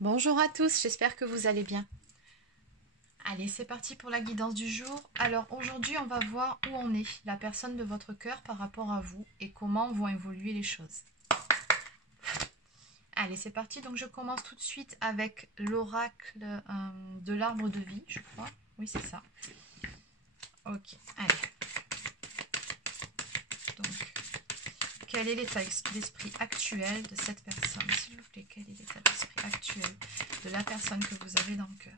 Bonjour à tous, j'espère que vous allez bien. Allez, c'est parti pour la guidance du jour. Alors aujourd'hui, on va voir où en est la personne de votre cœur par rapport à vous et comment vont évoluer les choses. Allez, c'est parti. Donc je commence tout de suite avec l'oracle de l'arbre de vie, je crois. Oui, c'est ça. Ok, allez. Donc, quel est l'état d'esprit actuel de cette personne? S'il vous plaît, quel est l'état d'esprit actuel de la personne que vous avez dans le cœur?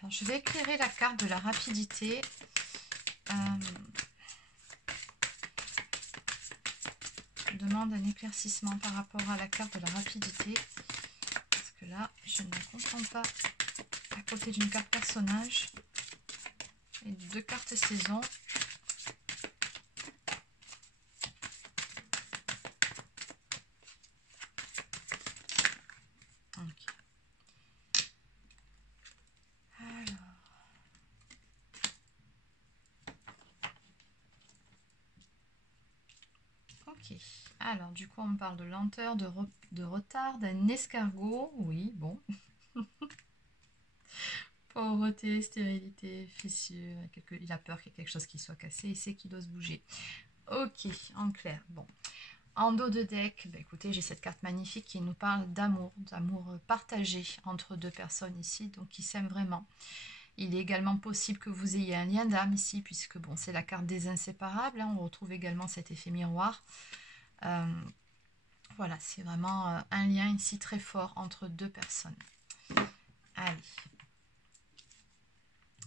Alors, je vais éclairer la carte de la rapidité. Je demande un éclaircissement par rapport à la carte de la rapidité. Parce que là, je ne comprends pas à côté d'une carte personnage et de deux cartes saison. Ok, alors du coup on me parle de lenteur, de retard, d'un escargot, oui, bon. Pauvreté, stérilité, fissure, il a peur qu'il y ait quelque chose qui soit cassé, il sait qu'il doit se bouger. Ok, en clair, bon. En dos de deck, bah écoutez, j'ai cette carte magnifique qui nous parle d'amour partagé entre deux personnes ici, donc qui s'aiment vraiment. Il est également possible que vous ayez un lien d'âme ici, puisque bon, c'est la carte des inséparables, hein, on retrouve également cet effet miroir. Voilà, c'est vraiment un lien ici très fort entre deux personnes. Allez.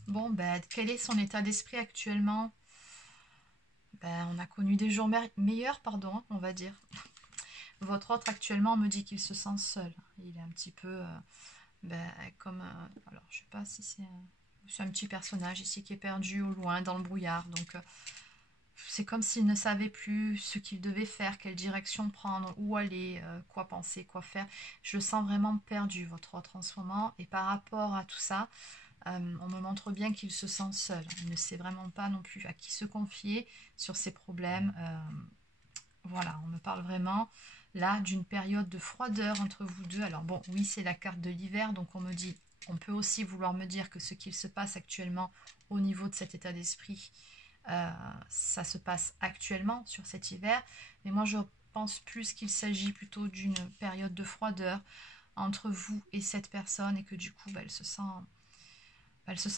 Bon, ben, quel est son état d'esprit actuellement? Ben, on a connu des jours meilleurs, pardon, on va dire. Votre autre actuellement me dit qu'il se sent seul. Il est un petit peu comme... alors, je sais pas si c'est un petit personnage ici qui est perdu au loin, dans le brouillard. Donc, c'est comme s'il ne savait plus ce qu'il devait faire, quelle direction prendre, où aller, quoi penser, quoi faire. Je le sens vraiment perdu, votre autre, en ce moment. Et par rapport à tout ça, on me montre bien qu'il se sent seul. Il ne sait vraiment pas non plus à qui se confier sur ses problèmes. Voilà, on me parle vraiment là d'une période de froideur entre vous deux. Alors bon, oui, c'est la carte de l'hiver, donc on peut aussi vouloir me dire que ce qu'il se passe actuellement au niveau de cet état d'esprit, ça se passe actuellement sur cet hiver. Mais moi, je pense plus qu'il s'agit plutôt d'une période de froideur entre vous et cette personne et que du coup, elle se sent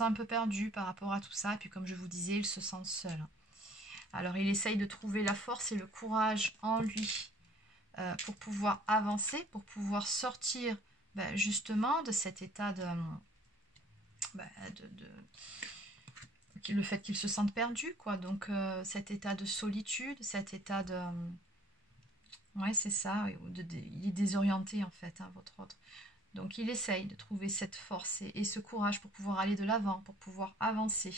un peu perdue par rapport à tout ça. Et puis comme je vous disais, il se sent seul. Alors il essaye de trouver la force et le courage en lui pour pouvoir avancer, pour pouvoir sortir justement de cet état le fait qu'il se sente perdu, quoi. Donc cet état de solitude, cet état de... ouais, c'est ça, il est désorienté en fait, hein, votre autre. Donc il essaye de trouver cette force et ce courage pour pouvoir aller de l'avant, pour pouvoir avancer.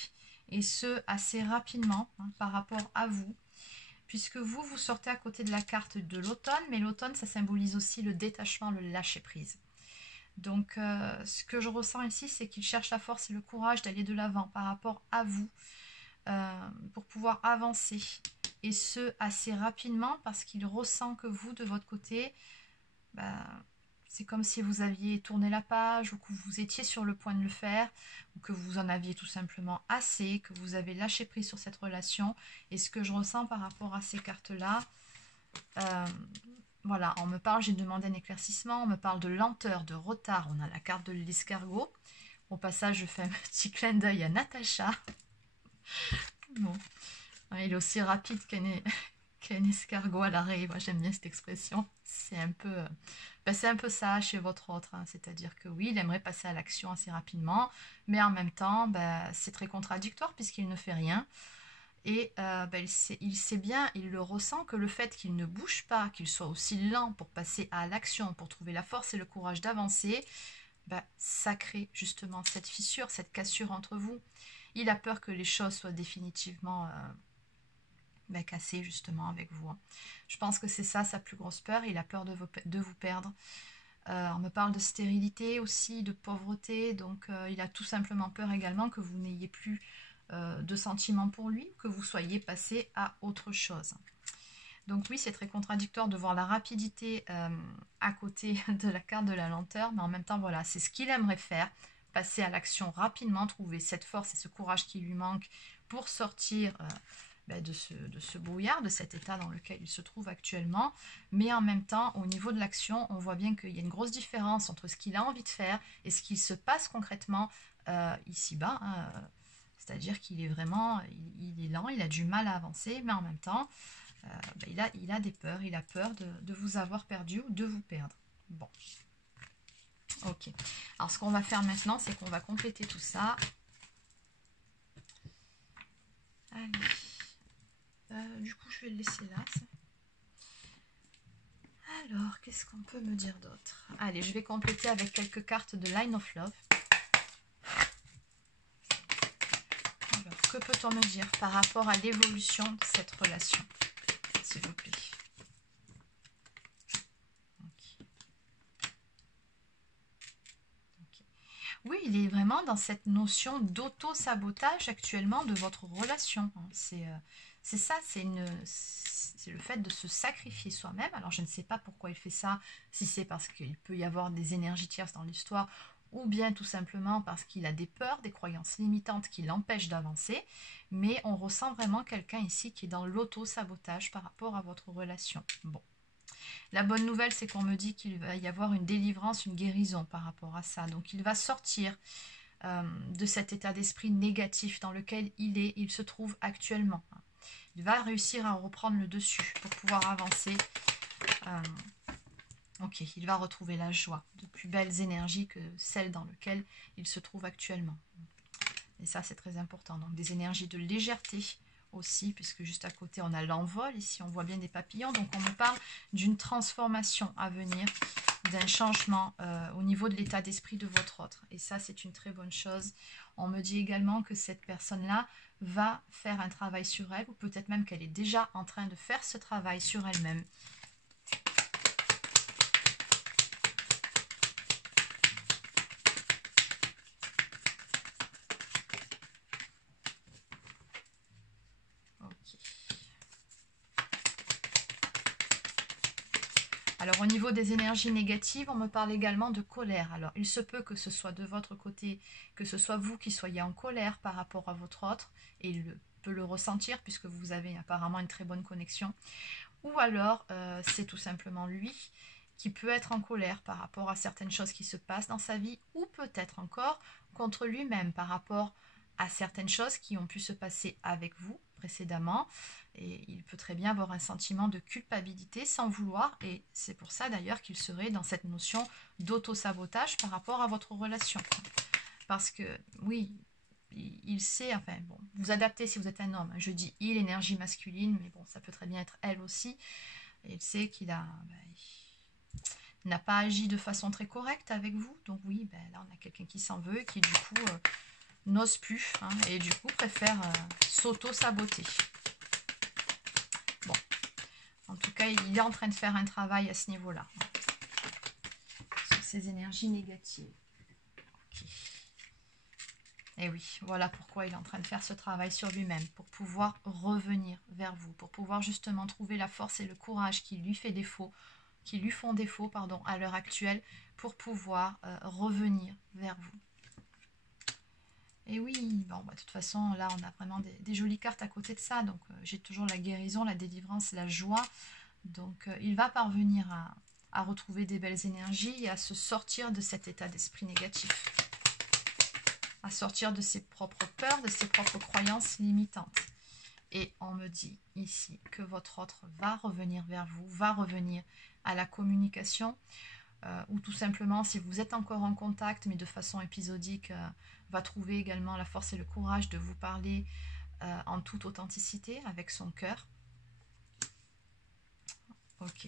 Et ce, assez rapidement, hein, par rapport à vous. Puisque vous sortez à côté de la carte de l'automne, mais l'automne, ça symbolise aussi le détachement, le lâcher-prise. Donc, ce que je ressens ici, c'est qu'il cherche la force et le courage d'aller de l'avant par rapport à vous, pour pouvoir avancer. Et ce, assez rapidement, parce qu'il ressent que vous, de votre côté, c'est comme si vous aviez tourné la page, ou que vous étiez sur le point de le faire, ou que vous en aviez tout simplement assez, que vous avez lâché prise sur cette relation. Et ce que je ressens par rapport à ces cartes-là, voilà, on me parle, j'ai demandé un éclaircissement, on me parle de lenteur, de retard. On a la carte de l'escargot. Au passage, je fais un petit clin d'œil à Natacha. Bon, il est aussi rapide qu'un escargot à l'arrêt. Moi, j'aime bien cette expression. C'est un peu, c'est un peu ça chez votre autre. Hein. C'est-à-dire que oui, il aimerait passer à l'action assez rapidement, mais en même temps, c'est très contradictoire puisqu'il ne fait rien. Et il sait bien, il le ressent que le fait qu'il ne bouge pas, qu'il soit aussi lent pour passer à l'action, pour trouver la force et le courage d'avancer, ça crée justement cette fissure, cette cassure entre vous. Il a peur que les choses soient définitivement cassées justement avec vous. Hein. Je pense que c'est ça sa plus grosse peur, il a peur de vous perdre. On me parle de stérilité aussi, de pauvreté, donc il a tout simplement peur également que vous n'ayez plus de sentiments pour lui, que vous soyez passé à autre chose. Donc oui, c'est très contradictoire de voir la rapidité à côté de la carte de la lenteur, mais en même temps, voilà, c'est ce qu'il aimerait faire, passer à l'action rapidement, trouver cette force et ce courage qui lui manque pour sortir de ce brouillard, de cet état dans lequel il se trouve actuellement. Mais en même temps, au niveau de l'action, on voit bien qu'il y a une grosse différence entre ce qu'il a envie de faire et ce qui se passe concrètement ici-bas. Hein. C'est-à-dire qu'il est vraiment, il est lent, il a du mal à avancer, mais en même temps, il a des peurs, il a peur de vous avoir perdu ou de vous perdre. Bon, ok. Alors, ce qu'on va faire maintenant, c'est qu'on va compléter tout ça. Allez. Du coup, je vais le laisser là. Alors, qu'est-ce qu'on peut me dire d'autre? Allez, je vais compléter avec quelques cartes de Line of Love. Alors, que peut-on me dire par rapport à l'évolution de cette relation, s'il vous plaît? Oui, il est vraiment dans cette notion d'auto-sabotage actuellement de votre relation. C'est ça, c'est le fait de se sacrifier soi-même. Alors, je ne sais pas pourquoi il fait ça, si c'est parce qu'il peut y avoir des énergies tierces dans l'histoire, ou bien tout simplement parce qu'il a des peurs, des croyances limitantes qui l'empêchent d'avancer. Mais on ressent vraiment quelqu'un ici qui est dans l'auto-sabotage par rapport à votre relation. Bon. La bonne nouvelle, c'est qu'on me dit qu'il va y avoir une délivrance, une guérison par rapport à ça. Donc, il va sortir de cet état d'esprit négatif dans lequel il se trouve actuellement. Il va réussir à reprendre le dessus pour pouvoir avancer. Ok, il va retrouver la joie, de plus belles énergies que celles dans lesquelles il se trouve actuellement. Et ça, c'est très important. Donc, des énergies de légèreté aussi, puisque juste à côté, on a l'envol. Ici, on voit bien des papillons. Donc, on me parle d'une transformation à venir, d'un changement au niveau de l'état d'esprit de votre autre. Et ça, c'est une très bonne chose. On me dit également que cette personne-là va faire un travail sur elle, ou peut-être même qu'elle est déjà en train de faire ce travail sur elle-même. Alors au niveau des énergies négatives, on me parle également de colère. Alors il se peut que ce soit de votre côté, que ce soit vous qui soyez en colère par rapport à votre autre, et il peut le ressentir puisque vous avez apparemment une très bonne connexion. Ou alors c'est tout simplement lui qui peut être en colère par rapport à certaines choses qui se passent dans sa vie, ou peut-être encore contre lui-même par rapport à certaines choses qui ont pu se passer avec vous précédemment. Et il peut très bien avoir un sentiment de culpabilité sans vouloir, et c'est pour ça d'ailleurs qu'il serait dans cette notion d'auto-sabotage par rapport à votre relation. Parce que, oui, il sait, enfin bon, vous adaptez si vous êtes un homme. Je dis il, énergie masculine, mais bon, ça peut très bien être elle aussi. Et il sait qu'il a... n'a pas agi de façon très correcte avec vous. Donc oui, là on a quelqu'un qui s'en veut et qui du coup n'ose plus, hein, et du coup préfère s'auto-saboter. Bon, en tout cas, il est en train de faire un travail à ce niveau-là, sur ces énergies négatives. Okay. Et oui, voilà pourquoi il est en train de faire ce travail sur lui-même, pour pouvoir revenir vers vous, pour pouvoir justement trouver la force et le courage qui lui font défaut, pardon, à l'heure actuelle, pour pouvoir revenir vers vous. Et oui, bon, de toute façon, là, on a vraiment des jolies cartes à côté de ça. Donc, j'ai toujours la guérison, la délivrance, la joie. Donc, il va parvenir à retrouver des belles énergies et à se sortir de cet état d'esprit négatif. À sortir de ses propres peurs, de ses propres croyances limitantes. Et on me dit ici que votre autre va revenir vers vous, va revenir à la communication, ou tout simplement, si vous êtes encore en contact, mais de façon épisodique, va trouver également la force et le courage de vous parler en toute authenticité, avec son cœur. Ok.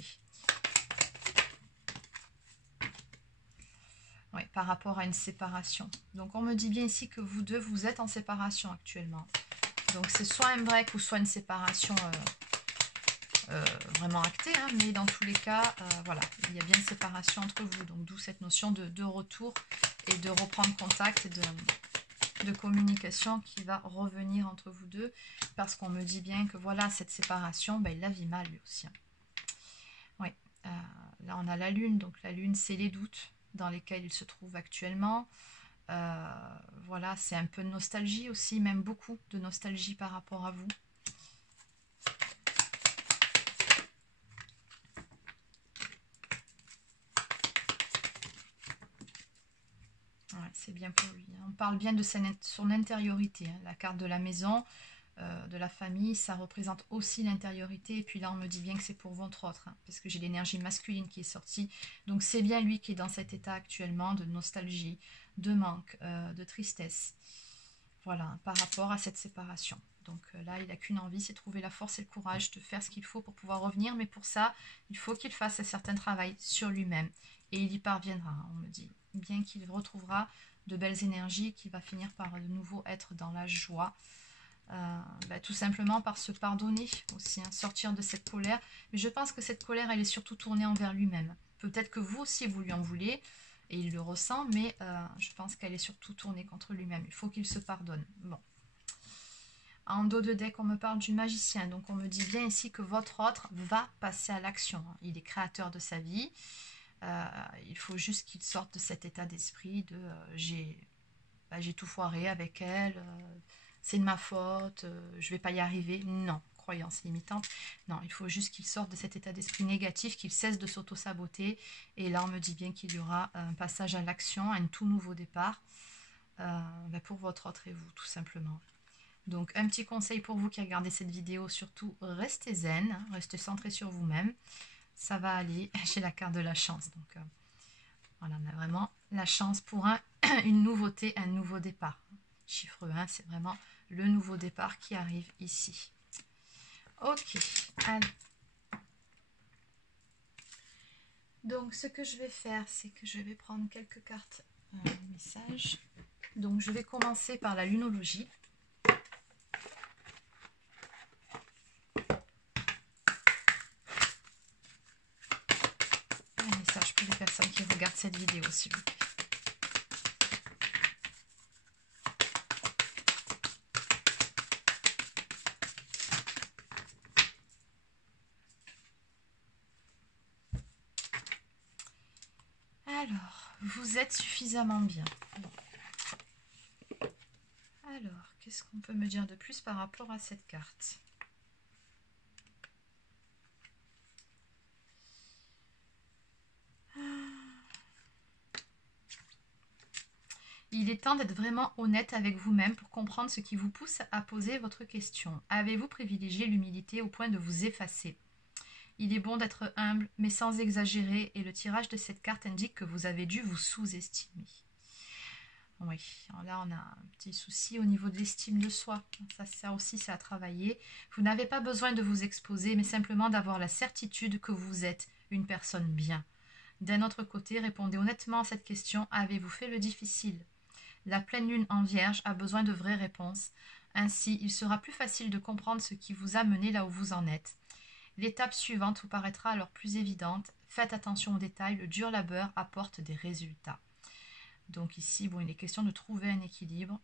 Oui, par rapport à une séparation. Donc, on me dit bien ici que vous deux, vous êtes en séparation actuellement. Donc, c'est soit un break ou soit une séparation vraiment actée. Hein, mais dans tous les cas, voilà, il y a bien une séparation entre vous. Donc, d'où cette notion de retour et de reprendre contact, de communication qui va revenir entre vous deux. Parce qu'on me dit bien que voilà, cette séparation, ben, il la vit mal lui aussi. Hein. Oui, là, on a la lune. Donc, la lune, c'est les doutes dans lesquels il se trouve actuellement. Voilà, c'est un peu de nostalgie aussi, même beaucoup de nostalgie par rapport à vous. Ouais, c'est bien pour lui. On parle bien de son intériorité, hein. La carte de la maison, de la famille, ça représente aussi l'intériorité. Et puis là, on me dit bien que c'est pour votre autre, hein, parce que j'ai l'énergie masculine qui est sortie. Donc c'est bien lui qui est dans cet état actuellement de nostalgie, de manque, de tristesse. Voilà, par rapport à cette séparation. Donc là, il n'a qu'une envie, c'est trouver la force et le courage de faire ce qu'il faut pour pouvoir revenir. Mais pour ça, il faut qu'il fasse un certain travail sur lui-même. Et il y parviendra, hein, on me dit. Bien qu'il retrouvera de belles énergies, qu'il va finir par de nouveau être dans la joie. Tout simplement par se pardonner aussi, hein, sortir de cette colère. Mais je pense que cette colère, elle est surtout tournée envers lui-même. Peut-être que vous aussi, vous lui en voulez, et il le ressent, mais je pense qu'elle est surtout tournée contre lui-même. Il faut qu'il se pardonne. Bon. En dos de deck, on me parle du magicien. Donc, on me dit bien ici que votre autre va passer à l'action. Il est créateur de sa vie. Il faut juste qu'il sorte de cet état d'esprit de j'ai tout foiré avec elle, c'est de ma faute, je vais pas y arriver. Non, croyance limitante. Non, il faut juste qu'il sorte de cet état d'esprit négatif, qu'il cesse de s'auto-saboter. Et là, on me dit bien qu'il y aura un passage à l'action, un tout nouveau départ pour votre autre et vous, tout simplement. Donc, un petit conseil pour vous qui regardez cette vidéo, surtout, restez zen, hein, restez centré sur vous-même. Ça va aller. J'ai la carte de la chance. Donc, voilà, on a vraiment la chance pour une nouveauté, un nouveau départ. Chiffre 1, c'est vraiment le nouveau départ qui arrive ici. Ok, allez. Donc, ce que je vais faire, c'est que je vais prendre quelques cartes messages. Donc, je vais commencer par la lunologie. Un message pour les personnes qui regardent cette vidéo, s'il vous plaît. Alors, vous êtes suffisamment bien. Bon. Alors, qu'est-ce qu'on peut me dire de plus par rapport à cette carte ? Il est temps d'être vraiment honnête avec vous-même pour comprendre ce qui vous pousse à poser votre question. Avez-vous privilégié l'humilité au point de vous effacer ? Il est bon d'être humble, mais sans exagérer, et le tirage de cette carte indique que vous avez dû vous sous-estimer. Oui, alors là on a un petit souci au niveau de l'estime de soi. Ça aussi, c'est à travailler. Vous n'avez pas besoin de vous exposer, mais simplement d'avoir la certitude que vous êtes une personne bien. D'un autre côté, répondez honnêtement à cette question. Avez-vous fait le difficile ? La pleine lune en Vierge a besoin de vraies réponses. Ainsi, il sera plus facile de comprendre ce qui vous a mené là où vous en êtes. L'étape suivante vous paraîtra alors plus évidente. Faites attention aux détails, le dur labeur apporte des résultats. Donc ici, bon, il est question de trouver un équilibre,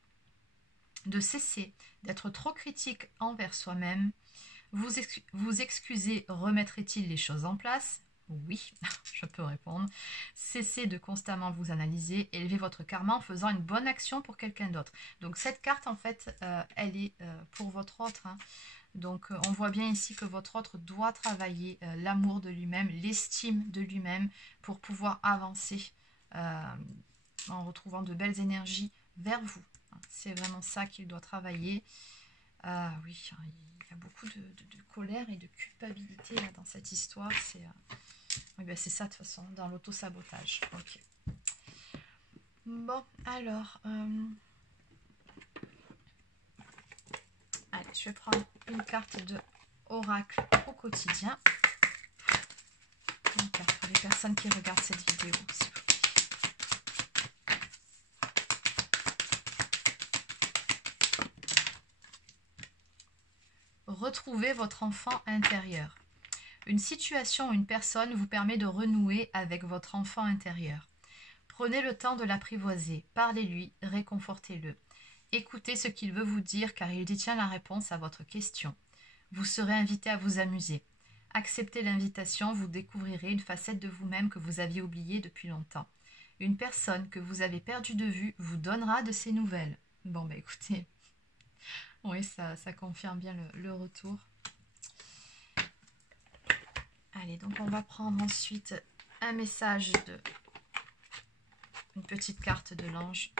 de cesser d'être trop critique envers soi-même. Vous excusez, remettrait-il les choses en place ? Oui, je peux répondre. Cessez de constamment vous analyser, élevez votre karma en faisant une bonne action pour quelqu'un d'autre. Donc cette carte, en fait, elle est pour votre autre. Hein. Donc, on voit bien ici que votre autre doit travailler l'amour de lui-même, l'estime de lui-même pour pouvoir avancer en retrouvant de belles énergies vers vous. C'est vraiment ça qu'il doit travailler. Oui, il y a beaucoup de colère et de culpabilité là, dans cette histoire. Oui, ben c'est ça de toute façon, dans l'auto-sabotage. Ok. Bon, alors... Allez, je vais prendre une carte de oracle au quotidien. Une carte pour les personnes qui regardent cette vidéo, s'il vous plaît. Retrouvez votre enfant intérieur. Une situation ou une personne vous permet de renouer avec votre enfant intérieur. Prenez le temps de l'apprivoiser, parlez-lui, réconfortez-le. Écoutez ce qu'il veut vous dire car il détient la réponse à votre question. Vous serez invité à vous amuser. Acceptez l'invitation, vous découvrirez une facette de vous-même que vous aviez oubliée depuis longtemps. Une personne que vous avez perdue de vue vous donnera de ses nouvelles. Bon, bah écoutez, oui, ça confirme bien le retour. Allez, donc on va prendre ensuite un message une petite carte de l'ange.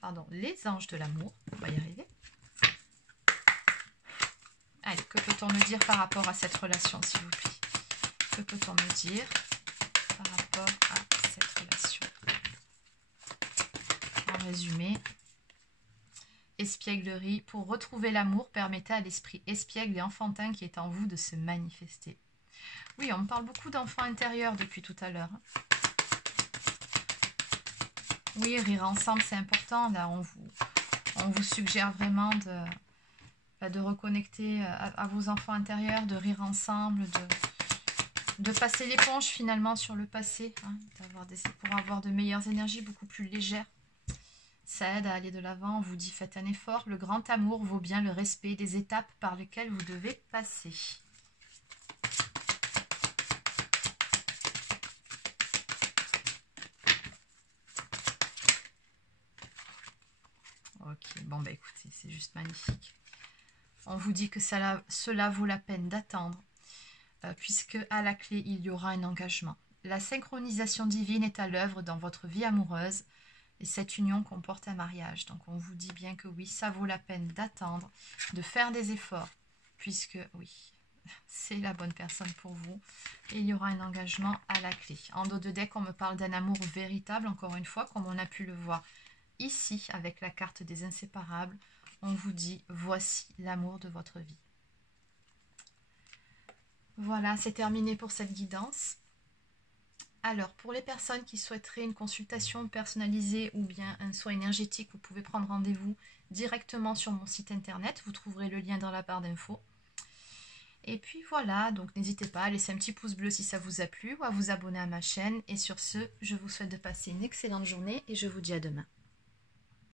Pardon, les anges de l'amour. On va y arriver. Allez, que peut-on me dire par rapport à cette relation, s'il vous plaît? Que peut-on me dire par rapport à cette relation? En résumé, espièglerie. Pour retrouver l'amour, permettez à l'esprit espiègle et enfantin qui est en vous de se manifester. Oui, on me parle beaucoup d'enfants intérieurs depuis tout à l'heure. Oui, rire ensemble, c'est important. Là, on vous suggère vraiment de reconnecter à vos enfants intérieurs, de rire ensemble, de passer l'éponge finalement sur le passé, hein, pour avoir de meilleures énergies beaucoup plus légères. Ça aide à aller de l'avant. On vous dit faites un effort. Le grand amour vaut bien le respect des étapes par lesquelles vous devez passer. Ok, bon bah écoutez, c'est juste magnifique. On vous dit que cela vaut la peine d'attendre, puisque à la clé, il y aura un engagement. La synchronisation divine est à l'œuvre dans votre vie amoureuse, et cette union comporte un mariage. Donc on vous dit bien que oui, ça vaut la peine d'attendre, de faire des efforts, puisque oui, c'est la bonne personne pour vous. Et il y aura un engagement à la clé. En dos de deck, on me parle d'un amour véritable, encore une fois, comme on a pu le voir ici, avec la carte des inséparables. On vous dit, voici l'amour de votre vie. Voilà, c'est terminé pour cette guidance. Alors, pour les personnes qui souhaiteraient une consultation personnalisée ou bien un soin énergétique, vous pouvez prendre rendez-vous directement sur mon site internet. Vous trouverez le lien dans la barre d'infos. Et puis voilà, donc n'hésitez pas à laisser un petit pouce bleu si ça vous a plu ou à vous abonner à ma chaîne. Et sur ce, je vous souhaite de passer une excellente journée et je vous dis à demain.